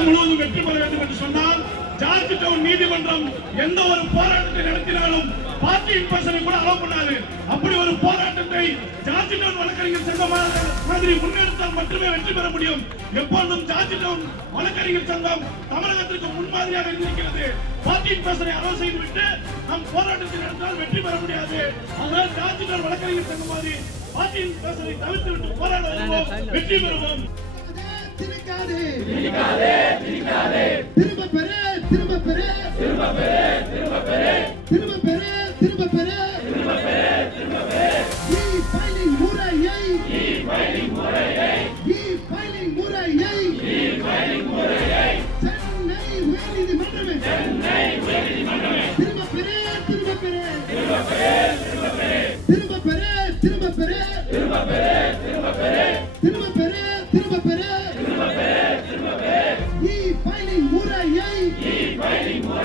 தமிழகம் முழுவதும் வெற்றி பெற வேண்டும் என்று சொன்னால் ஜார்ஜ் டவுன் நீதிமன்றம் எந்த ஒரு போராட்டத்தை நடத்தினாலும் பார்ட்டி இன்பர்சனை கூட அலோவ் பண்ணாது. அப்படி ஒரு போராட்டத்தை ஜார்ஜ் டவுன் வழக்கறிஞர் சங்கம் மாதிரி முன்னெடுத்தால் மட்டுமே வெற்றி பெற முடியும். எப்பொழுதும் ஜார்ஜ் டவுன் வழக்கறிஞர் சங்கம் தமிழகத்திற்கு முன்மாதிரியாக இருந்திருக்கிறது. பார்ட்டி இன்பர்சனை அலோவ் செய்துவிட்டு நம் போராட்டத்தை நடத்தினால் வெற்றி பெற முடியாது. அதனால் ஜார்ஜ் டவுன் வழக்கறிஞர் சங்கம் மாதிரி பார்ட்டி இன்பர்சனை தவிர்த்து விட்டு போராட வெற்றி பெறுவோம். திணிக்காதே. திரும்ப பெறு திரும்ப பெறு திரும்ப பெறு திரும்ப பெறு திரும்ப பெறு திரும்ப பெறு திரும்ப பெறு. ஈ ஃபைலிங் முறையை ஈ ஃபைலிங் முறையை ஈ ஃபைலிங் முறையை ஈ ஃபைலிங் முறையை. சென்னை உயர்நீதிமன்றமே சென்னை உயர்நீதிமன்றமே. திரும்ப பெறு திரும்ப பெறு திரும்ப பெறு. இப்பயணி முறையை இப்பயணி முறையை